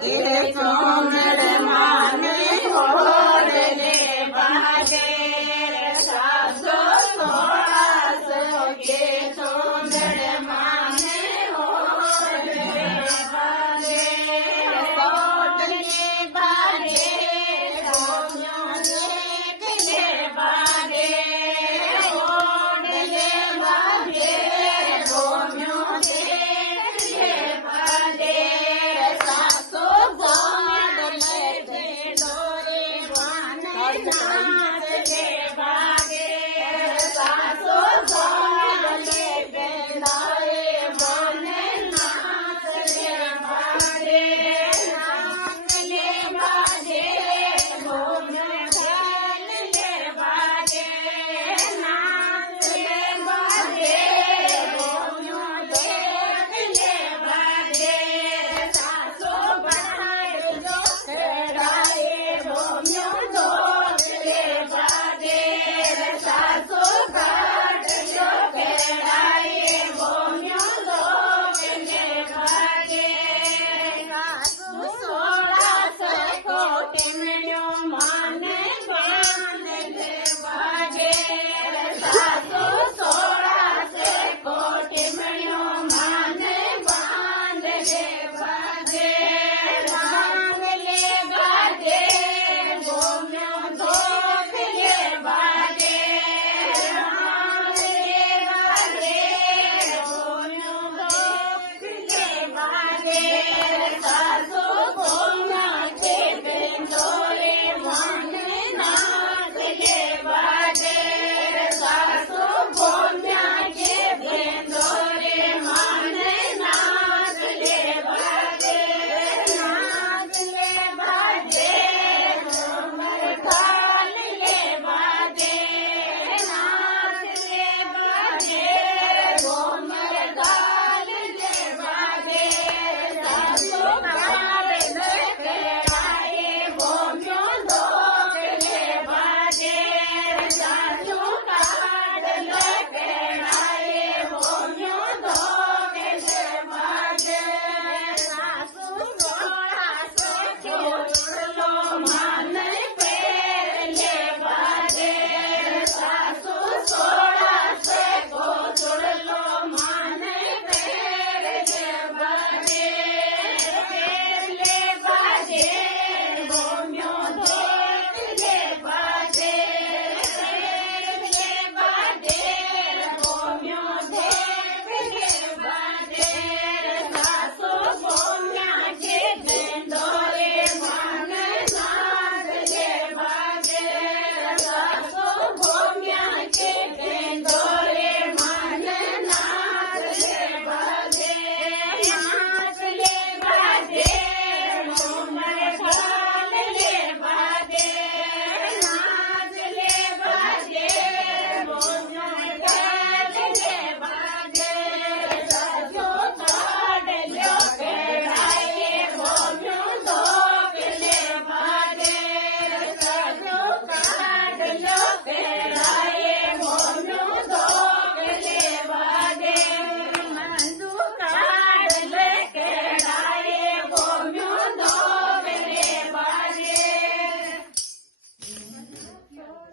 કે સોનળ માને ઓરલે બાજે સાસો સોળાસો કે સોનળ માને ઓરલે બાજે કોટલે બાજે રોમ્યો દેખલે બાજે ઓરલે બાજે રોમ્યો દેખલે બાજે સાસો ગોડલે દોરે વાને નાચલે બાજે સાસો ગોડલે દોરે વાને નાચલે બાજે નાચલે બાજે રોમ્યો ખેલલે બાજે નાચલે બાજે રોમ્યો દેખલે બાજે સાસો બનાયો ખેડાએ રોમ્યો દોડલે બાજે સાસો કાઢ્યો ખેડાએ રોમ્યો દોડલે બાજે સાસુ સોળાસો કોટે મળ્યો માને બાંધલે બાજે સાસુ સોળાસો કોટે મળ્યો માને બાંધલે બાજે